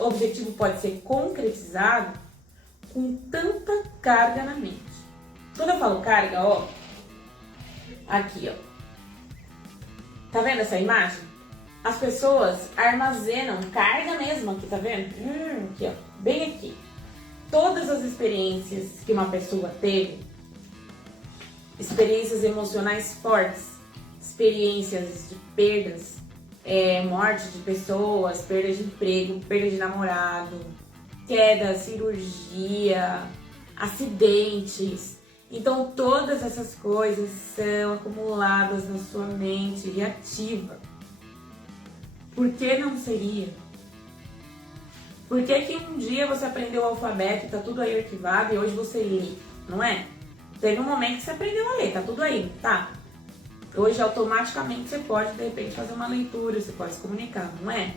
objetivo pode ser concretizado com tanta carga na mente. Quando eu falo carga, ó, aqui, ó. Tá vendo essa imagem? As pessoas armazenam carga mesmo aqui, tá vendo? Aqui, ó, bem aqui. Todas as experiências que uma pessoa teve, experiências emocionais fortes, experiências de perdas, morte de pessoas, perda de emprego, perda de namorado, queda, cirurgia, acidentes. Então todas essas coisas são acumuladas na sua mente reativa. Por que não seria? Por que um dia você aprendeu o alfabeto e tá tudo aí arquivado e hoje você lê, não é? Teve um momento que você aprendeu a ler, tá tudo aí, tá? Hoje automaticamente você pode de repente fazer uma leitura, você pode se comunicar, não é?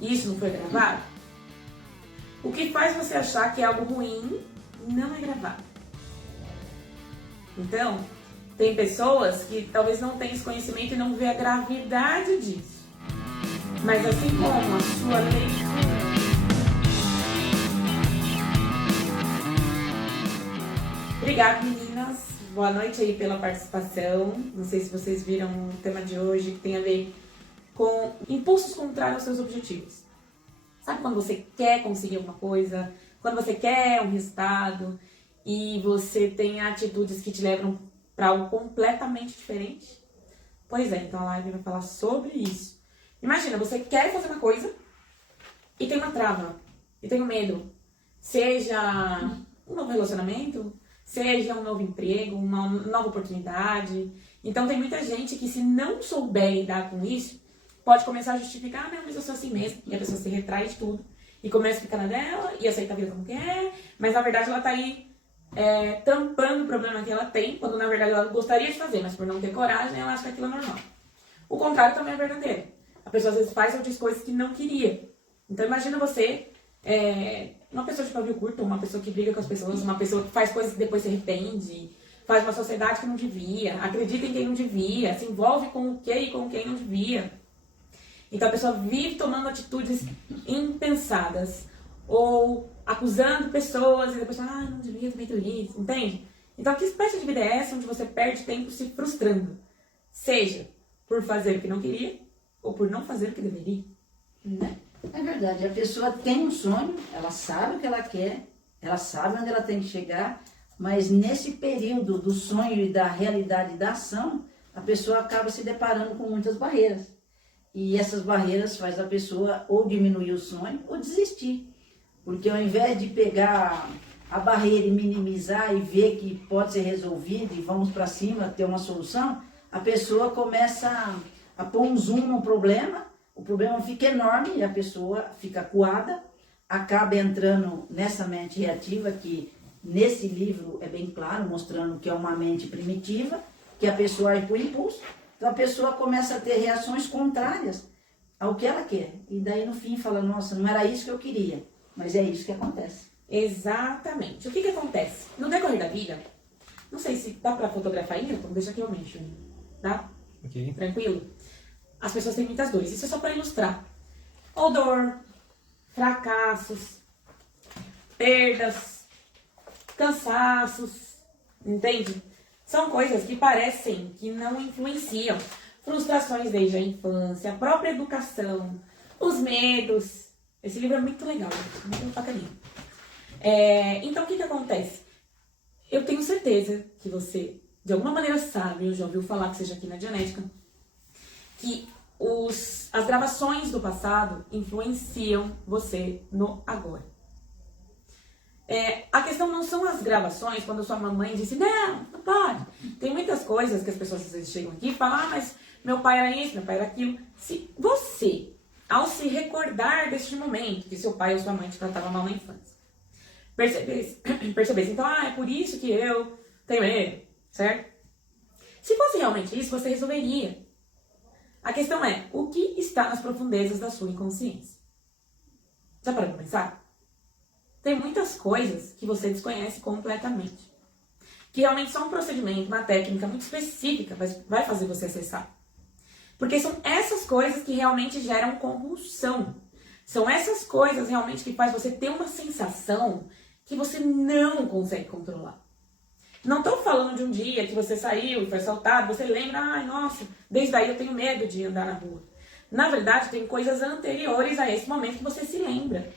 Isso não foi gravado? O que faz você achar que é algo ruim não é gravado. Então, tem pessoas que talvez não tenham esse conhecimento e não vê a gravidade disso. Mas assim como a sua leitura, obrigada, meninas. Boa noite aí pela participação. Não sei se vocês viram o tema de hoje que tem a ver com impulsos contrários aos seus objetivos. Sabe quando você quer conseguir alguma coisa, quando você quer um resultado e você tem atitudes que te levam para algo completamente diferente? Pois é, então a live vai falar sobre isso. Imagina, você quer fazer uma coisa e tem uma trava, e tem um medo. Seja um novo relacionamento, seja um novo emprego, uma nova oportunidade. Então tem muita gente que, se não souber lidar com isso, pode começar a justificar, não, mas eu sou assim mesmo. E a pessoa se retrai de tudo e começa a ficar na dela e aceita a vida como quer, mas na verdade ela tá aí tampando o problema que ela tem, quando na verdade ela gostaria de fazer, mas por não ter coragem ela acha que aquilo é normal. O contrário também é verdadeiro. A pessoa às vezes faz ou diz coisas que não queria. Então imagina você, uma pessoa de pavio curto, uma pessoa que briga com as pessoas, uma pessoa que faz coisas que depois se arrepende, faz uma sociedade que não devia, acredita em quem não devia, se envolve com o que e com quem não devia. Então a pessoa vive tomando atitudes impensadas, ou acusando pessoas e depois fala, não devia ter feito isso, entende? Então que espécie de vida é essa onde você perde tempo se frustrando? Seja por fazer o que não queria, ou por não fazer o que deveria, né? É verdade, a pessoa tem um sonho, ela sabe o que ela quer, ela sabe onde ela tem que chegar, mas nesse período do sonho e da realidade da ação, a pessoa acaba se deparando com muitas barreiras. E essas barreiras faz a pessoa ou diminuir o sonho ou desistir. Porque ao invés de pegar a barreira e minimizar e ver que pode ser resolvido e vamos para cima ter uma solução, a pessoa começa a pôr um zoom no problema, o problema fica enorme e a pessoa fica acuada, acaba entrando nessa mente reativa que nesse livro é bem claro, mostrando que é uma mente primitiva, que a pessoa age por impulso, então a pessoa começa a ter reações contrárias ao que ela quer. E daí no fim fala, nossa, não era isso que eu queria, mas é isso que acontece. Exatamente. O que acontece? No decorrer da vida, não sei se dá pra fotografar ainda, então deixa que eu mexo, tá? Ok. Tranquilo? As pessoas têm muitas dores, isso é só pra ilustrar. Ou dor, fracassos, perdas, cansaços, entende? São coisas que parecem que não influenciam. Frustrações desde a infância, a própria educação, os medos. Esse livro é muito legal, muito bacaninha. Então, o que acontece? Eu tenho certeza que você, de alguma maneira, sabe, ou já ouviu falar, que seja aqui na Dianética, que as gravações do passado influenciam você no agora. A questão não são as gravações, quando sua mamãe disse, não pode. Tem muitas coisas que as pessoas às vezes chegam aqui e falam, mas meu pai era isso, meu pai era aquilo. Se você, ao se recordar deste momento, que seu pai ou sua mãe te tratava mal na infância, percebesse, então, é por isso que eu tenho medo, certo? Se fosse realmente isso, você resolveria. A questão é, o que está nas profundezas da sua inconsciência? Já parou pra pensar? Tem muitas coisas que você desconhece completamente. Que realmente só um procedimento, uma técnica muito específica vai fazer você acessar. Porque são essas coisas que realmente geram compulsão. São essas coisas realmente que faz você ter uma sensação que você não consegue controlar. Não estou falando de um dia que você saiu e foi assaltado, você lembra, ai, nossa, desde aí eu tenho medo de andar na rua. Na verdade, tem coisas anteriores a esse momento que você se lembra.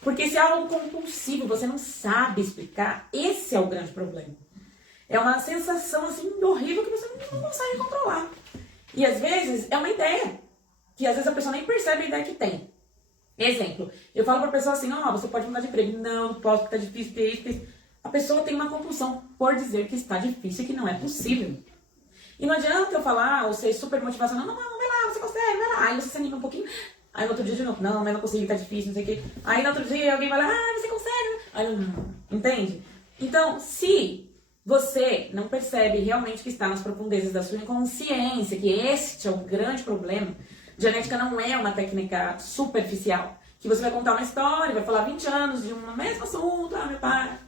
Porque se é algo compulsivo, você não sabe explicar, esse é o grande problema. É uma sensação, assim, horrível que você não consegue controlar. E às vezes é uma ideia, que às vezes a pessoa nem percebe a ideia que tem. Exemplo, eu falo pra pessoa assim, ó, você pode mudar de emprego. Não posso, porque tá difícil, ter isso. A pessoa tem uma compulsão por dizer que está difícil e que não é possível. E não adianta eu falar ou ser super motivacional, não, vai lá, você consegue, vai lá. Aí você se anima um pouquinho, aí no outro dia de novo, não, mas não consigo, tá difícil, não sei o quê. Aí no outro dia alguém vai lá, você consegue. Aí eu, não, entende? Então, se você não percebe realmente que está nas profundezas da sua inconsciência, que este é o grande problema, Dianética não é uma técnica superficial. Que você vai contar uma história, vai falar 20 anos de um mesmo assunto, meu pai,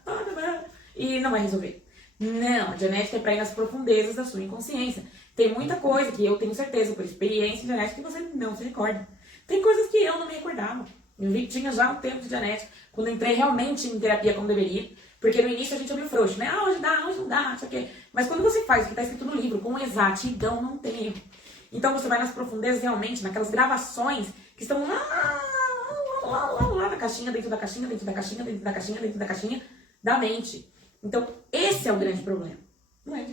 e não vai resolver. Não, a Dianética é para ir nas profundezas da sua inconsciência. Tem muita coisa que eu tenho certeza, por experiência Dianética, que você não se recorda. Tem coisas que eu não me recordava. Eu vi que tinha já um tempo de Dianética, quando entrei realmente em terapia como deveria. Porque no início a gente é meio frouxo, né? Ah, hoje dá, hoje não dá, não sei o quê. Mas quando você faz o que está escrito no livro, com exatidão, não tem erro. Então você vai nas profundezas realmente, naquelas gravações que estão lá na caixinha, dentro da caixinha, dentro da caixinha, dentro da caixinha, dentro da caixinha da mente. Então, esse é o grande problema. Não é?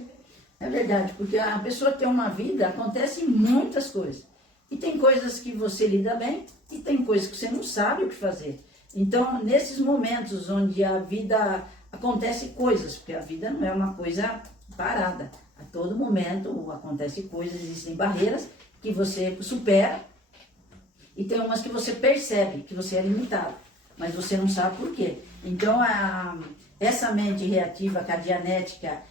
É verdade, porque a pessoa tem uma vida, acontecem muitas coisas. E tem coisas que você lida bem e tem coisas que você não sabe o que fazer. Então, nesses momentos onde a vida acontece coisas, porque a vida não é uma coisa parada. A todo momento acontece coisas, existem barreiras que você supera e tem umas que você percebe que você é limitado, mas você não sabe por quê. Então, essa mente reativa que a Dianética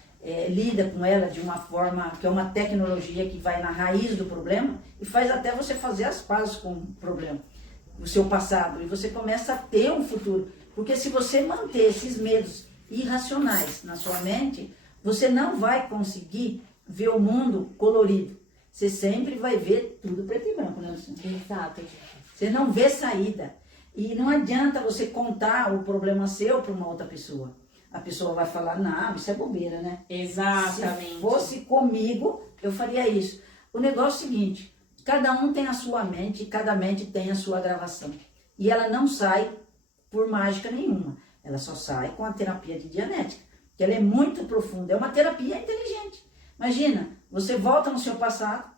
lida com ela de uma forma que é uma tecnologia que vai na raiz do problema e faz até você fazer as pazes com o problema, o seu passado, e você começa a ter um futuro. Porque se você manter esses medos irracionais na sua mente, você não vai conseguir ver o mundo colorido. Você sempre vai ver tudo preto e branco, né, Luciana? Exato. Você não vê saída. E não adianta você contar o problema seu para uma outra pessoa. A pessoa vai falar, não, isso é bobeira, né? Exatamente. Se fosse comigo, eu faria isso. O negócio é o seguinte, cada um tem a sua mente, cada mente tem a sua gravação. E ela não sai por mágica nenhuma. Ela só sai com a terapia de Dianética. Que ela é muito profunda, é uma terapia inteligente. Imagina, você volta no seu passado,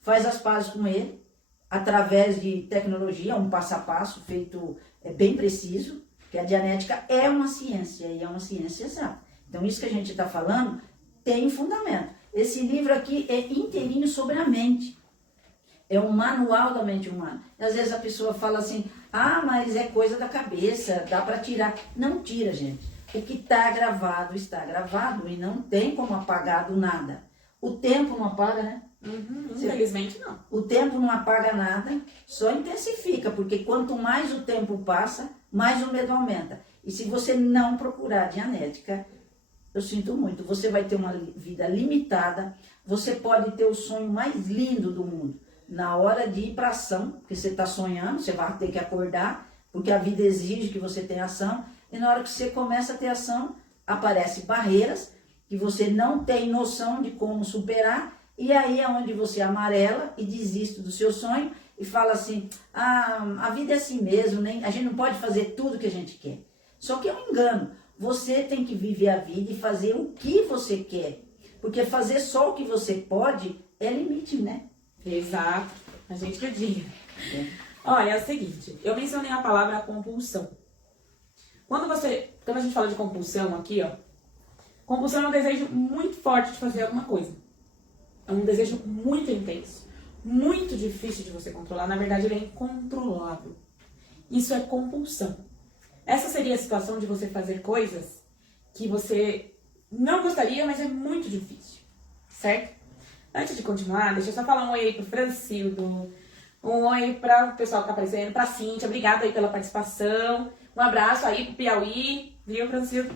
faz as pazes com ele, através de tecnologia, um passo a passo feito bem preciso, que a Dianética é uma ciência, e é uma ciência exata. Então isso que a gente está falando tem fundamento. Esse livro aqui é inteirinho sobre a mente. É um manual da mente humana. E às vezes a pessoa fala assim, ah, mas é coisa da cabeça, dá para tirar. Não tira, gente. O que está gravado e não tem como apagar do nada. O tempo não apaga, né? Infelizmente não. O tempo não apaga nada, só intensifica, porque quanto mais o tempo passa, mais o medo aumenta. E se você não procurar Dianética, eu sinto muito, você vai ter uma vida limitada, você pode ter o sonho mais lindo do mundo. Na hora de ir para ação, porque você está sonhando, você vai ter que acordar, porque a vida exige que você tenha ação. E na hora que você começa a ter ação, aparecem barreiras que você não tem noção de como superar. E aí é onde você amarela e desiste do seu sonho e fala assim, a vida é assim mesmo, a gente não pode fazer tudo que a gente quer. Só que é um engano. Você tem que viver a vida e fazer o que você quer. Porque fazer só o que você pode é limite, né? Exato. A gente que diga. Olha, é o seguinte, eu mencionei a palavra compulsão. Quando a gente fala de compulsão aqui, ó, compulsão é um desejo muito forte de fazer alguma coisa. É um desejo muito intenso, muito difícil de você controlar. Na verdade, ele é incontrolável. Isso é compulsão. Essa seria a situação de você fazer coisas que você não gostaria, mas é muito difícil, certo? Antes de continuar, deixa eu só falar um oi aí pro Francildo, um oi para o pessoal que tá aparecendo, pra Cíntia, obrigada aí pela participação. Um abraço aí pro Piauí, viu, Francildo?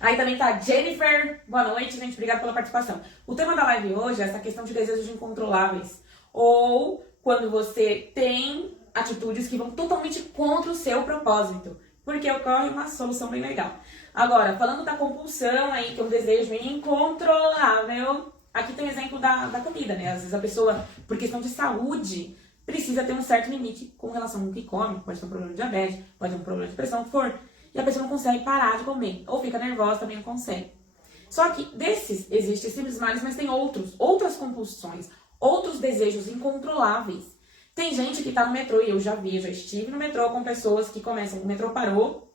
Aí também tá a Jennifer, boa noite, gente, obrigada pela participação. O tema da live hoje é essa questão de desejos incontroláveis. Ou quando você tem atitudes que vão totalmente contra o seu propósito, porque ocorre uma solução bem legal. Agora, falando da compulsão aí, que é um desejo incontrolável, aqui tem o exemplo da comida, né? Às vezes a pessoa, por questão de saúde, precisa ter um certo limite com relação ao que come, pode ter um problema de diabetes, pode ter um problema de pressão, o que for, e a pessoa não consegue parar de comer, ou fica nervosa, também não consegue. Só que desses existem simples males, mas tem outras compulsões, outros desejos incontroláveis. Tem gente que tá no metrô, e eu já estive no metrô com pessoas que começam, o metrô parou,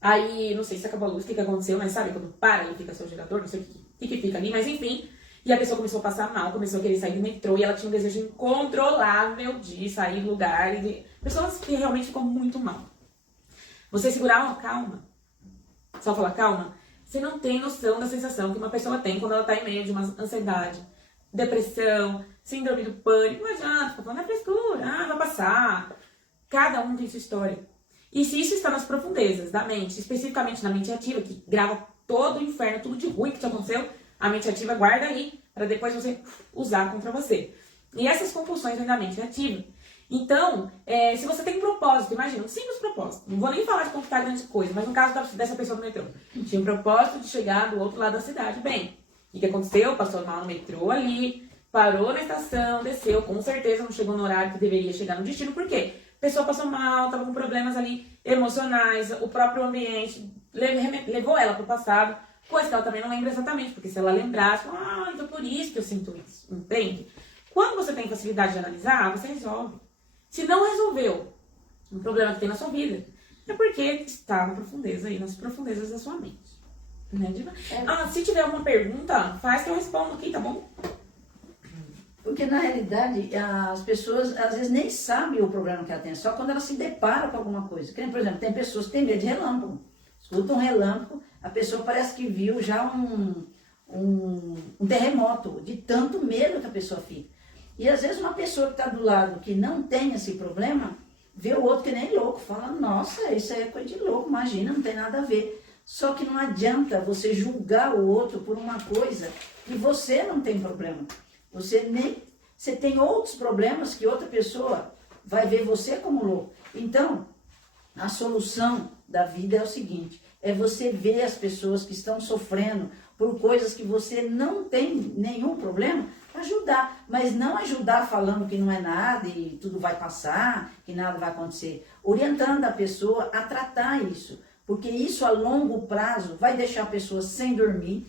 aí, não sei se acabou a luz, o que aconteceu, mas sabe, quando para e fica seu gerador, não sei o que fica ali, mas enfim, e a pessoa começou a passar mal, começou a querer sair do metrô, e ela tinha um desejo incontrolável de sair do lugar, pessoas que realmente ficam muito mal. Você segurar uma calma, só falar calma, você não tem noção da sensação que uma pessoa tem quando ela tá em meio de uma ansiedade, depressão, síndrome do pânico. Não adianta, fica falando, é frescura, vai passar. Cada um tem sua história. E se isso está nas profundezas da mente, especificamente na mente ativa, que grava todo o inferno, tudo de ruim que te aconteceu, a mente ativa guarda aí, para depois você usar contra você. E essas compulsões vêm da mente ativa. Então, se você tem um propósito, imagina, um simples propósito, não vou nem falar de conquistar grande coisa, mas no caso dessa pessoa do metrô, tinha um propósito de chegar do outro lado da cidade. Bem, o que aconteceu? Passou mal no metrô ali, parou na estação, desceu, com certeza não chegou no horário que deveria chegar no destino. Por quê? A pessoa passou mal, estava com problemas ali emocionais, o próprio ambiente levou ela para o passado, coisa que ela também não lembra exatamente, porque se ela lembrasse, então por isso que eu sinto isso, entende? Quando você tem facilidade de analisar, você resolve. Se não resolveu um problema que tem na sua vida, é porque está na profundeza aí, nas profundezas da sua mente. Né, Diva? Se tiver alguma pergunta, faz que eu respondo aqui, tá bom? Porque, na realidade, as pessoas, às vezes, nem sabem o problema que ela tem. Só quando ela se depara com alguma coisa. Por exemplo, tem pessoas que têm medo de relâmpago. Escuta um relâmpago, a pessoa parece que viu já um terremoto, de tanto medo que a pessoa fica. E, às vezes, uma pessoa que está do lado, que não tem esse problema, vê o outro que nem louco. Fala, nossa, isso aí é coisa de louco, imagina, não tem nada a ver. Só que não adianta você julgar o outro por uma coisa que você não tem problema. Você tem outros problemas que outra pessoa vai ver você como louco. Então, a solução da vida é o seguinte, é você ver as pessoas que estão sofrendo por coisas que você não tem nenhum problema, ajudar. Mas não ajudar falando que não é nada e tudo vai passar, que nada vai acontecer. Orientando a pessoa a tratar isso. Porque isso a longo prazo vai deixar a pessoa sem dormir,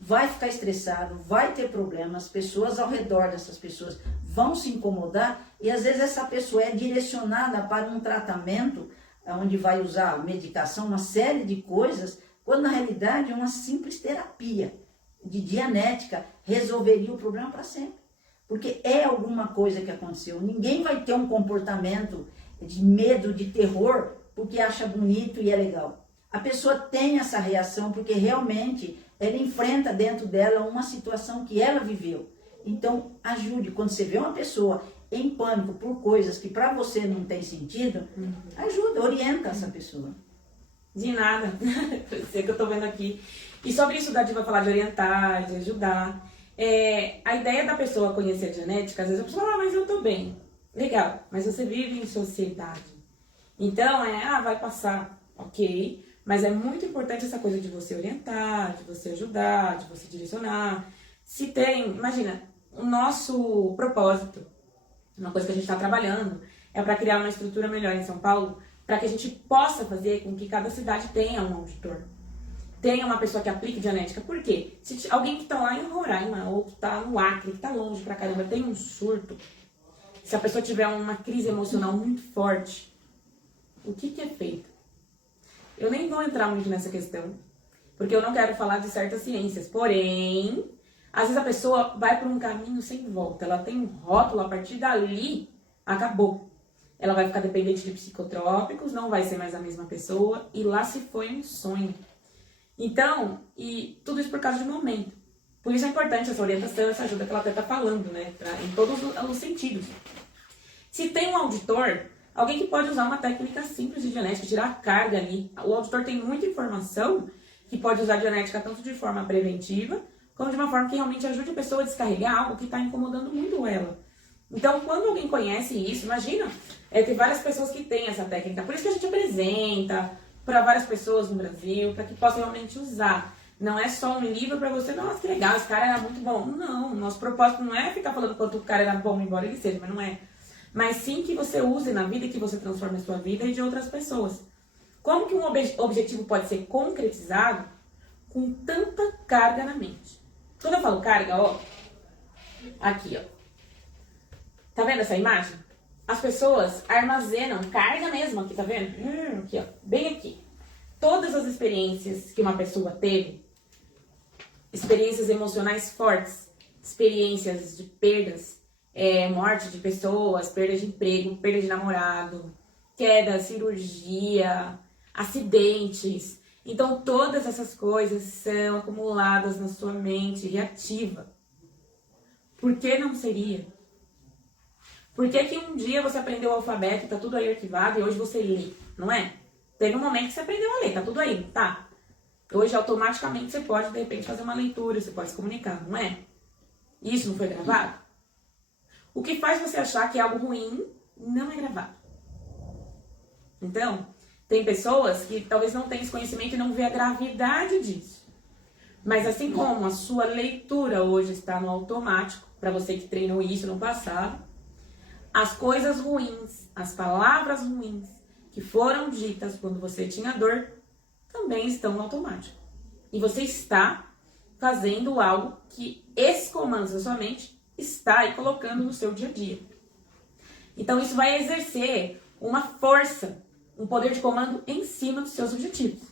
vai ficar estressado, vai ter problemas, as pessoas ao redor dessas pessoas vão se incomodar e às vezes essa pessoa é direcionada para um tratamento onde vai usar medicação, uma série de coisas, quando na realidade uma simples terapia de dianética resolveria o problema para sempre. Porque é alguma coisa que aconteceu. Ninguém vai ter um comportamento de medo, de terror, porque acha bonito e é legal. A pessoa tem essa reação porque realmente ela enfrenta dentro dela uma situação que ela viveu. Então, ajude. Quando você vê uma pessoa em pânico por coisas que para você não tem sentido, ajuda, orienta essa pessoa. De nada. Sei que eu tô vendo aqui. E sobre isso da Diva falar de orientar, de ajudar. A ideia da pessoa conhecer a genética, às vezes a pessoa fala, mas eu tô bem. Legal, mas você vive em sociedade. Então, vai passar, ok. Mas é muito importante essa coisa de você orientar, de você ajudar, de você direcionar. Se tem, imagina, o nosso propósito, uma coisa que a gente está trabalhando, é para criar uma estrutura melhor em São Paulo, para que a gente possa fazer com que cada cidade tenha um auditor. Tenha uma pessoa que aplique genética. Por quê? Se alguém que está lá em Roraima, ou que está no Acre, que está longe pra caramba, tem um surto, se a pessoa tiver uma crise emocional muito forte, o que é feito? Eu nem vou entrar muito nessa questão, porque eu não quero falar de certas ciências. Porém, às vezes a pessoa vai por um caminho sem volta. Ela tem um rótulo, a partir dali, acabou. Ela vai ficar dependente de psicotrópicos, não vai ser mais a mesma pessoa, e lá se foi um sonho. Então, e tudo isso por causa de momento. Por isso é importante essa orientação, essa ajuda que ela até está falando, né? Em todos os sentidos. Se tem um auditor, alguém que pode usar uma técnica simples de genética, tirar a carga ali. O auditor tem muita informação que pode usar a genética tanto de forma preventiva, como de uma forma que realmente ajude a pessoa a descarregar algo que está incomodando muito ela. Então, quando alguém conhece isso, imagina, Tem várias pessoas que têm essa técnica. Por isso que a gente apresenta para várias pessoas no Brasil, para que possam realmente usar. Não é só um livro para você, nossa, que legal, esse cara era muito bom. Não, nosso propósito não é ficar falando quanto o cara era bom, embora ele seja, mas não é. Mas sim que você use na vida e que você transforme a sua vida e de outras pessoas. Como que um objetivo pode ser concretizado com tanta carga na mente? Quando eu falo carga, ó, aqui, ó. Tá vendo essa imagem? As pessoas armazenam carga mesmo aqui, tá vendo? Aqui, ó, bem aqui. Todas as experiências que uma pessoa teve, experiências emocionais fortes, experiências de perdas, morte de pessoas, perda de emprego, perda de namorado, queda, cirurgia, acidentes. Então, todas essas coisas são acumuladas na sua mente reativa. Por que não seria? Por que que um dia você aprendeu o alfabeto, tá tudo aí arquivado, e hoje você lê, não é? Teve um momento que você aprendeu a ler, tá tudo aí, tá? Hoje, automaticamente, você pode, de repente, fazer uma leitura, você pode se comunicar, não é? Isso não foi gravado? O que faz você achar que é algo ruim não é gravado. Então, tem pessoas que talvez não tenham esse conhecimento e não vê a gravidade disso. Mas assim como a sua leitura hoje está no automático, para você que treinou isso no passado, as coisas ruins, as palavras ruins que foram ditas quando você tinha dor, também estão no automático. E você está fazendo algo que esses comandos da sua mente está aí colocando no seu dia a dia. Então isso vai exercer uma força, um poder de comando em cima dos seus objetivos.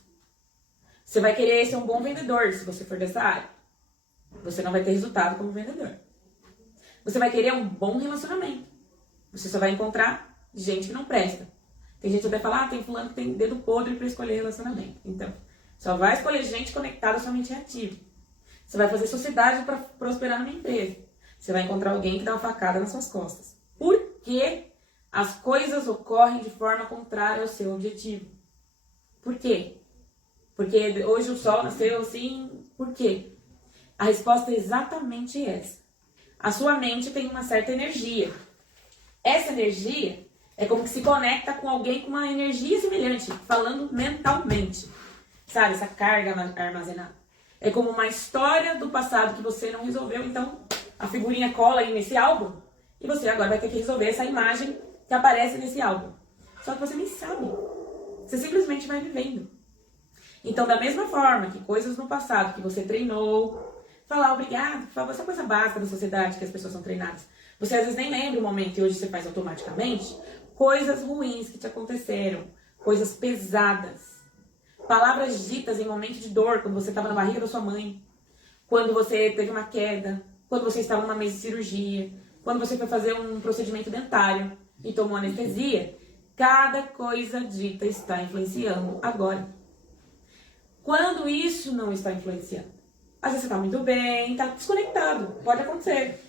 Você vai querer ser um bom vendedor se você for dessa área. Você não vai ter resultado como vendedor. Você vai querer um bom relacionamento. Você só vai encontrar gente que não presta. Tem gente que vai falar, tem fulano que tem dedo podre para escolher relacionamento. Então, só vai escolher gente conectada à sua mente ativa. Você vai fazer sociedade para prosperar numa empresa. Você vai encontrar alguém que dá uma facada nas suas costas. Por quê? As coisas ocorrem de forma contrária ao seu objetivo. Por quê? Porque hoje o sol nasceu assim, por quê? A resposta é exatamente essa. A sua mente tem uma certa energia. Essa energia é como que se conecta com alguém com uma energia semelhante, falando mentalmente. Sabe, essa carga armazenada. É como uma história do passado que você não resolveu, então a figurinha cola aí nesse álbum e você agora vai ter que resolver essa imagem que aparece nesse álbum. Só que você nem sabe. Você simplesmente vai vivendo. Então, da mesma forma que coisas no passado que você treinou, falar obrigado, por favor, essa coisa básica da sociedade que as pessoas são treinadas. Você às vezes nem lembra o momento e hoje você faz automaticamente. Coisas ruins que te aconteceram, coisas pesadas. Palavras ditas em momento de dor, quando você estava na barriga da sua mãe, quando você teve uma queda, quando você estava numa mesa de cirurgia, quando você foi fazer um procedimento dentário e tomou anestesia. Cada coisa dita está influenciando agora. Quando isso não está influenciando? Às vezes você está muito bem, está desconectado, pode acontecer.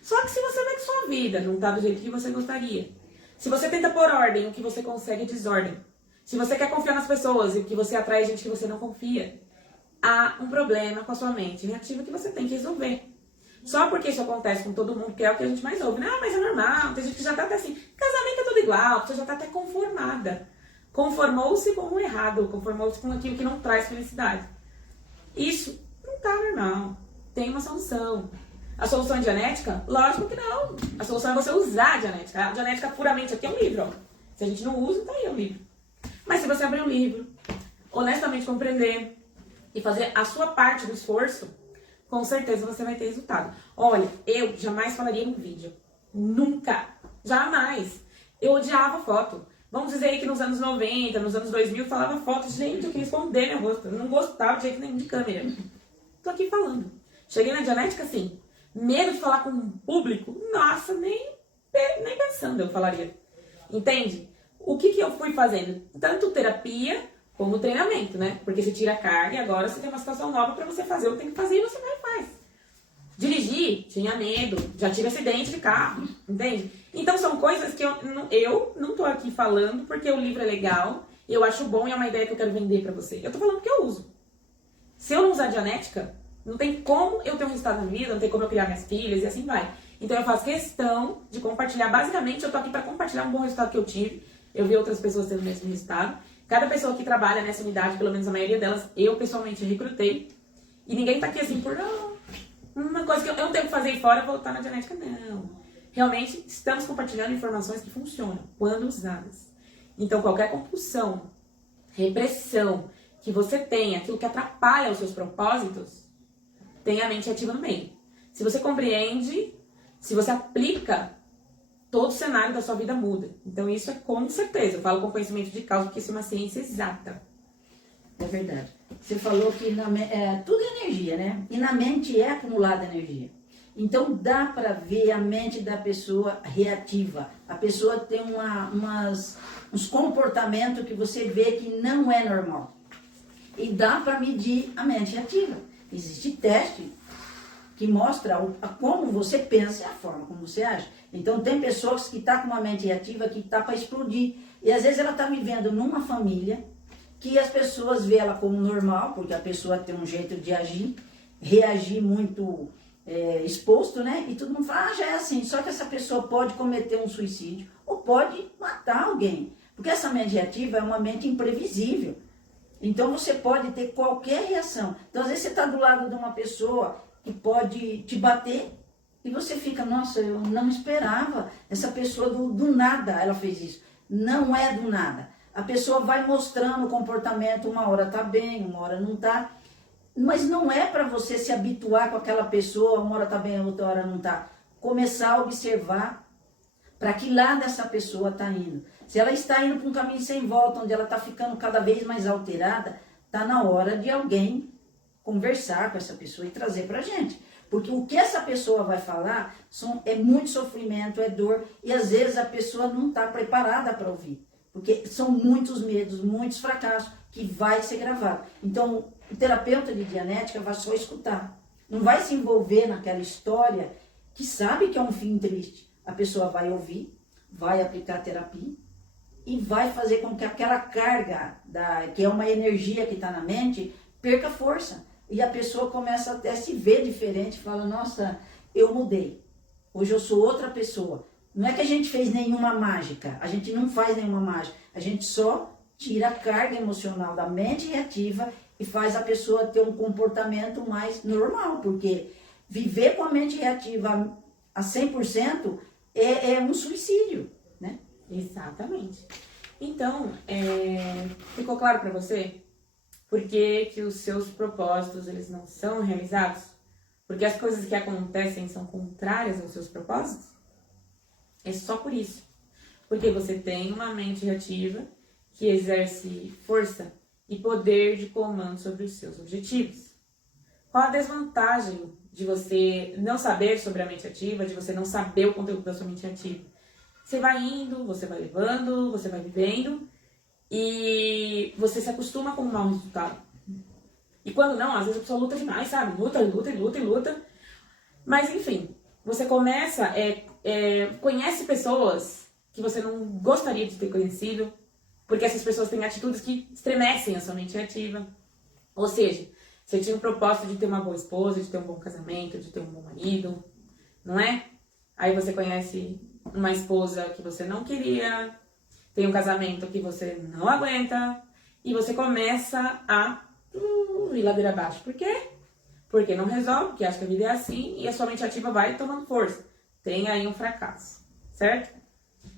Só que se você vê que sua vida não está do jeito que você gostaria, se você tenta pôr ordem, o que você consegue é desordem. Se você quer confiar nas pessoas e que você atrai gente que você não confia, há um problema com a sua mente reativa que você tem que resolver. Só porque isso acontece com todo mundo, que é o que a gente mais ouve, né? Ah, mas é normal, tem gente que já tá até assim, casamento é tudo igual, você já tá até conformada. Conformou-se com o errado, conformou-se com aquilo que não traz felicidade. Isso não tá normal. Tem uma solução. A solução é dianética? Lógico que não. A solução é você usar a dianética. A dianética puramente aqui é um livro, ó. Se a gente não usa, tá aí o livro. Mas se você abrir um livro, honestamente compreender e fazer a sua parte do esforço, com certeza você vai ter resultado. Olha, eu jamais falaria em vídeo. Nunca. Jamais. Eu odiava foto. Vamos dizer aí que nos anos 90, nos anos 2000, eu falava foto. Gente, eu queria esconder meu rosto. Eu não gostava de jeito nenhum de câmera. Tô aqui falando. Cheguei na dianética, assim, medo de falar com um público, nossa, nem pensando eu falaria. Entende? O que eu fui fazendo? Tanto terapia como treinamento, né? Porque você tira a carga e agora você tem uma situação nova pra você fazer. Eu tenho que fazer e você vai e faz. Dirigir, tinha medo, já tive acidente de carro, entende? Então são coisas que eu não tô aqui falando porque o livro é legal, eu acho bom e é uma ideia que eu quero vender pra você. Eu tô falando porque eu uso. Se eu não usar dianética, não tem como eu ter um resultado na minha vida, não tem como eu criar minhas filhas e assim vai. Então eu faço questão de compartilhar. Basicamente, eu tô aqui para compartilhar um bom resultado que eu tive. Eu vi outras pessoas tendo o mesmo resultado. Cada pessoa que trabalha nessa unidade, pelo menos a maioria delas, eu pessoalmente recrutei. E ninguém tá aqui assim por uma coisa que eu não tenho que fazer aí fora e voltar na genética, não. Realmente, estamos compartilhando informações que funcionam, quando usadas. Então, qualquer compulsão, repressão que você tem, aquilo que atrapalha os seus propósitos, tem a mente ativa no meio. Se você compreende, se você aplica, todo o cenário da sua vida muda. Então, isso é com certeza. Eu falo com conhecimento de causa, porque isso é uma ciência exata. É verdade. Você falou que tudo é energia, né? E na mente é acumulada energia. Então dá para ver a mente da pessoa reativa. A pessoa tem uns comportamentos que você vê que não é normal. E dá para medir a mente reativa. Existe teste que mostra como você pensa e a forma como você age. Então tem pessoas que estão com uma mente reativa que está para explodir. E às vezes ela está vivendo numa família que as pessoas veem ela como normal, porque a pessoa tem um jeito de agir, reagir muito exposto, né? E todo mundo fala, já é assim. Só que essa pessoa pode cometer um suicídio ou pode matar alguém. Porque essa mente reativa é uma mente imprevisível. Então você pode ter qualquer reação. Então às vezes você está do lado de uma pessoa que pode te bater e você fica, nossa, eu não esperava. Essa pessoa do nada ela fez isso. Não é do nada. A pessoa vai mostrando o comportamento, uma hora tá bem, uma hora não tá. Mas não é para você se habituar com aquela pessoa, uma hora tá bem, outra hora não tá. Começar a observar para que lado essa pessoa tá indo. Se ela está indo para um caminho sem volta, onde ela está ficando cada vez mais alterada, tá na hora de alguém conversar com essa pessoa e trazer pra gente. Porque o que essa pessoa vai falar é muito sofrimento, é dor, e às vezes a pessoa não está preparada para ouvir. Porque são muitos medos, muitos fracassos que vai ser gravado. Então, o terapeuta de Dianética vai só escutar. Não vai se envolver naquela história que sabe que é um fim triste. A pessoa vai ouvir, vai aplicar terapia e vai fazer com que aquela carga, que é uma energia que está na mente, perca força. E a pessoa começa até a se ver diferente, fala, nossa, eu mudei. Hoje eu sou outra pessoa. Não é que a gente fez nenhuma mágica, a gente não faz nenhuma mágica, a gente só tira a carga emocional da mente reativa e faz a pessoa ter um comportamento mais normal, porque viver com a mente reativa a 100% é um suicídio, né? Exatamente. Então, ficou claro para você por que os seus propósitos eles não são realizados? Porque as coisas que acontecem são contrárias aos seus propósitos? É só por isso. Porque você tem uma mente reativa que exerce força e poder de comando sobre os seus objetivos. Qual a desvantagem de você não saber sobre a mente ativa, de você não saber o conteúdo da sua mente ativa? Você vai indo, você vai levando, você vai vivendo e você se acostuma com um mau resultado. E quando não, às vezes a pessoa luta demais, sabe? Luta. Mas enfim, você começa, conhece pessoas que você não gostaria de ter conhecido, porque essas pessoas têm atitudes que estremecem a sua mente ativa. Ou seja, você tinha um propósito de ter uma boa esposa, de ter um bom casamento, de ter um bom marido, não é? Aí você conhece uma esposa que você não queria, tem um casamento que você não aguenta, e você começa a ir ladeira abaixo. Por quê? Porque não resolve, porque acha que a vida é assim, e a sua mente ativa vai tomando força. Tem aí um fracasso, certo?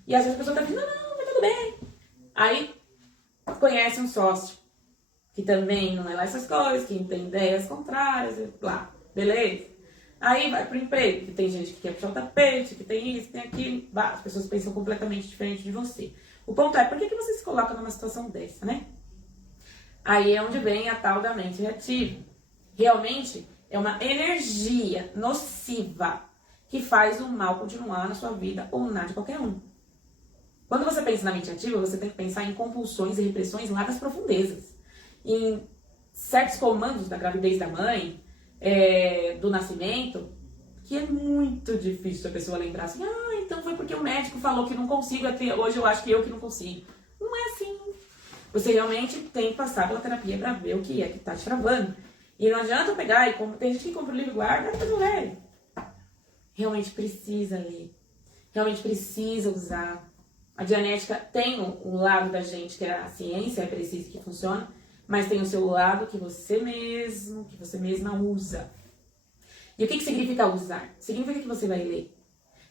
E às vezes a pessoa tá dizendo, não, tá tudo bem. Aí conhece um sócio, que também não é lá essas coisas, que tem ideias contrárias, blá, beleza? Aí vai pro emprego, que tem gente que quer puxar o tapete, que tem isso, tem aquilo, as pessoas pensam completamente diferente de você. O ponto é, por que você se coloca numa situação dessa, né? Aí é onde vem a tal da mente reativa. Realmente é uma energia nociva que faz o mal continuar na sua vida ou na de qualquer um. Quando você pensa na mente ativa, você tem que pensar em compulsões e repressões lá das profundezas. Em certos comandos da gravidez da mãe, do nascimento, que é muito difícil a pessoa lembrar assim, então foi porque o médico falou que não consigo, até hoje eu acho que eu que não consigo. Não é assim. Você realmente tem que passar pela terapia para ver o que é que tá te travando. E não adianta pegar e tem gente que compra o livro e guarda, mas não é. realmente precisa ler, realmente precisa usar. A Dianética tem o lado da gente, que é a ciência, é preciso que funcione, mas tem o seu lado que você mesma usa. E o que significa usar? Significa que você vai ler.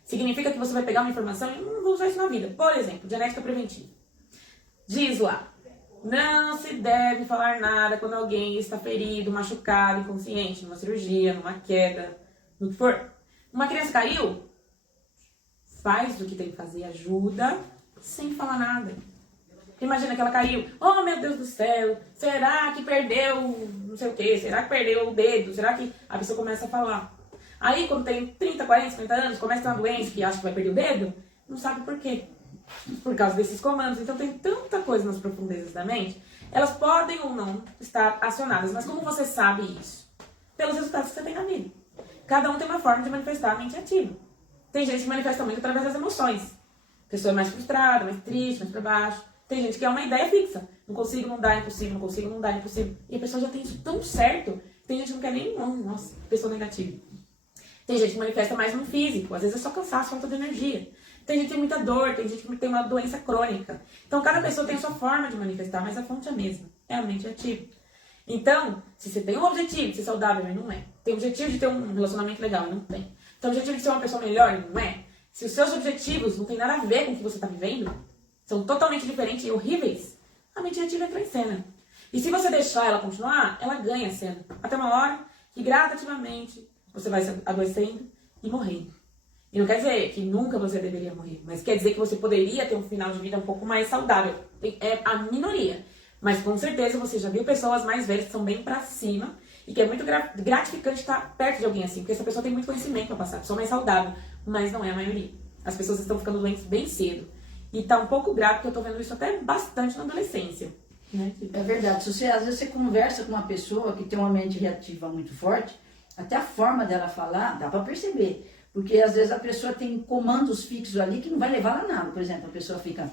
Significa que você vai pegar uma informação e não vou usar isso na vida. Por exemplo, Dianética preventiva. Diz lá, não se deve falar nada quando alguém está ferido, machucado, inconsciente, numa cirurgia, numa queda, no que for. Uma criança caiu? Faz o que tem que fazer, ajuda, sem falar nada. Imagina que ela caiu. Oh, meu Deus do céu, será que perdeu não sei o quê? Será que perdeu o dedo? Será que... A pessoa começa a falar. Aí, quando tem 30, 40, 50 anos, começa a ter uma doença que acha que vai perder o dedo, não sabe por quê. Por causa desses comandos. Então, tem tanta coisa nas profundezas da mente. Elas podem ou não estar acionadas. Mas como você sabe isso? Pelos resultados que você tem na vida. Cada um tem uma forma de manifestar a mente ativa. Tem gente que manifesta muito através das emoções. A pessoa é mais frustrada, mais triste, mais pra baixo. Tem gente que é uma ideia fixa. Não consigo, não dá, impossível, não consigo, não dá, impossível. E a pessoa já tem isso tão certo. Tem gente que não quer nem... Nossa, pessoa negativa. Tem gente que manifesta mais no físico. Às vezes é só cansaço, falta de energia. Tem gente que tem muita dor, tem gente que tem uma doença crônica. Então, cada pessoa tem a sua forma de manifestar, mas a fonte é a mesma. É a mente ativa. Então, se você tem um objetivo de ser saudável, mas não é. Tem o objetivo de ter um relacionamento legal, e não tem. Tem o objetivo de ser uma pessoa melhor, e não é. Se os seus objetivos não tem nada a ver com o que você está vivendo, são totalmente diferentes e horríveis, a mente ativa entra em cena. E se você deixar ela continuar, ela ganha a cena. Até uma hora que gradativamente você vai se adoecendo e morrendo. E não quer dizer que nunca você deveria morrer, mas quer dizer que você poderia ter um final de vida um pouco mais saudável. É a minoria. Mas com certeza você já viu pessoas mais velhas que são bem pra cima e que é muito gratificante estar perto de alguém assim, porque essa pessoa tem muito conhecimento pra passar, a pessoa mais saudável, mas não é a maioria. As pessoas estão ficando doentes bem cedo. E tá um pouco grave, porque eu tô vendo isso até bastante na adolescência. Né? É verdade. Se você, às vezes você conversa com uma pessoa que tem uma mente reativa muito forte, até a forma dela falar, dá pra perceber. Porque às vezes a pessoa tem comandos fixos ali que não vai levar a nada. Por exemplo, a pessoa fica...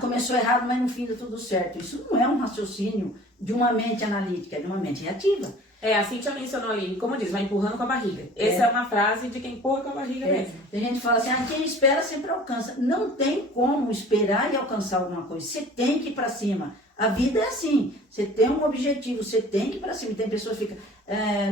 começou errado, mas no fim deu tudo certo. Isso não é um raciocínio de uma mente analítica, é de uma mente reativa. A Cíntia mencionou ali, como diz, vai empurrando com a barriga. Essa é uma frase de quem empurra com a barriga mesmo. A gente fala assim, quem espera sempre alcança. Não tem como esperar e alcançar alguma coisa. Você tem que ir pra cima. A vida é assim. Você tem um objetivo, você tem que ir pra cima. Tem pessoas que ficam,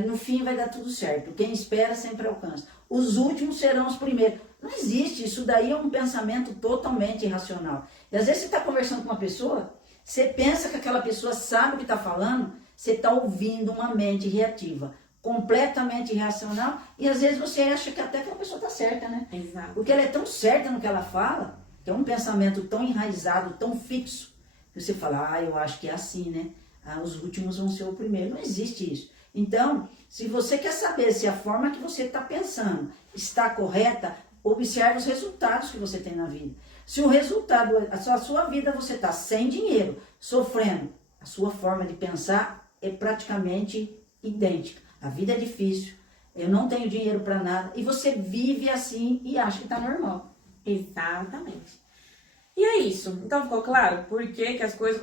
no fim vai dar tudo certo. Quem espera sempre alcança. Os últimos serão os primeiros. Não existe. Isso daí é um pensamento totalmente irracional. E às vezes você está conversando com uma pessoa, você pensa que aquela pessoa sabe o que está falando, você está ouvindo uma mente reativa, completamente irracional, e às vezes você acha que até aquela pessoa está certa, né? Exato. Porque ela é tão certa no que ela fala, que é um pensamento tão enraizado, tão fixo, que você fala, eu acho que é assim, né? Os últimos vão ser o primeiro. Não existe isso. Então, se você quer saber se a forma que você está pensando está correta, observe os resultados que você tem na vida. Se o resultado, a sua vida você está sem dinheiro, sofrendo, a sua forma de pensar é praticamente idêntica. A vida é difícil, eu não tenho dinheiro para nada, e você vive assim e acha que está normal. Exatamente. E é isso. Então ficou claro por que as coisas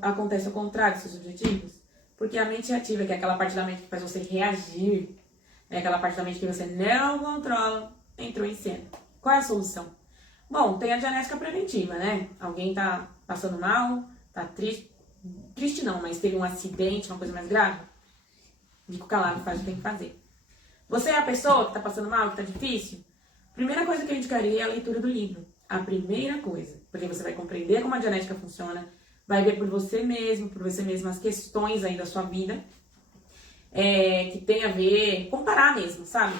acontecem ao contrário dos seus objetivos? Porque a mente ativa, que é aquela parte da mente que faz você reagir, é aquela parte da mente que você não controla, entrou em cena. Qual é a solução? Bom, tem a dianética preventiva, né? Alguém tá passando mal, tá triste. Triste não, mas teve um acidente, uma coisa mais grave. Fica calado, faz o que tem que fazer. Você é a pessoa que tá passando mal, que tá difícil? Primeira coisa que eu indicaria é a leitura do livro. A primeira coisa. Porque você vai compreender como a dianética funciona, vai ver por você mesmo, por você mesma as questões aí da sua vida, que tem a ver, comparar mesmo, sabe?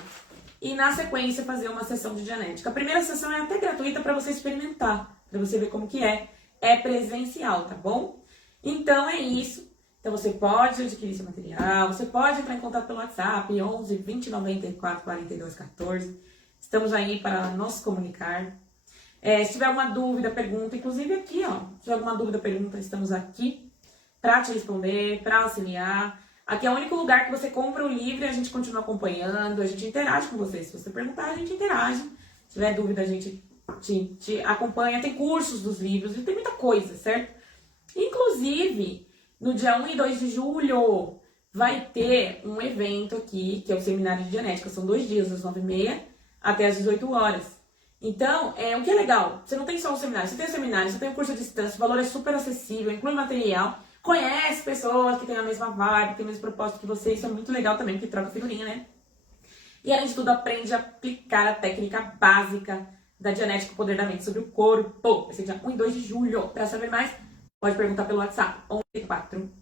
E na sequência fazer uma sessão de dianética. A primeira sessão é até gratuita para você experimentar, para você ver como que é. É presencial, tá bom? Então é isso. Então você pode adquirir esse material, você pode entrar em contato pelo WhatsApp, 11 20 94 42 14. Estamos aí para nos comunicar. Se tiver alguma dúvida, pergunta, inclusive aqui, ó. Se tiver alguma dúvida, pergunta, estamos aqui para te responder, para auxiliar. Aqui é o único lugar que você compra o livro e a gente continua acompanhando, a gente interage com você. Se você perguntar, a gente interage. Se tiver dúvida, a gente te acompanha. Tem cursos dos livros, tem muita coisa, certo? Inclusive, no dia 1 e 2 de julho, vai ter um evento aqui, que é o seminário de genética. São 2 dias, das 9h30 até as 18 horas. Então, o que é legal? Você não tem só um seminário, você tem o seminário, você tem o curso à distância, o valor é super acessível, inclui material, conhece pessoas que têm a mesma vibe, que têm o mesmo propósito que você, isso é muito legal também, porque troca figurinha, né? E além de tudo, aprende a aplicar a técnica básica da Dianética, o Poder da Mente sobre o Corpo. Vai ser dia 1 e 2 de julho. Para saber mais, pode perguntar pelo WhatsApp, 11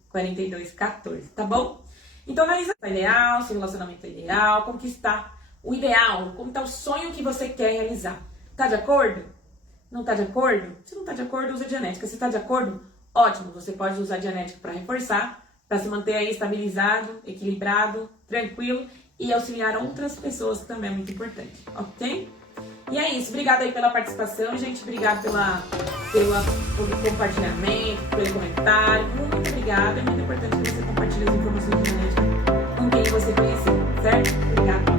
42 14, tá bom? Então, analisa o ideal, seu relacionamento é ideal, conquistar o ideal, como tá o sonho que você quer realizar. Tá de acordo? Não tá de acordo? Se não tá de acordo, usa a Dianética. Se tá de acordo, ótimo, você pode usar a Dianética para reforçar, para se manter aí estabilizado, equilibrado, tranquilo e auxiliar outras pessoas, que também é muito importante, ok? E é isso, obrigada aí pela participação, gente, obrigada pelo compartilhamento, pelo comentário, muito obrigada, é muito importante que você compartilhe as informações de genética com quem você conheceu, certo? Obrigada.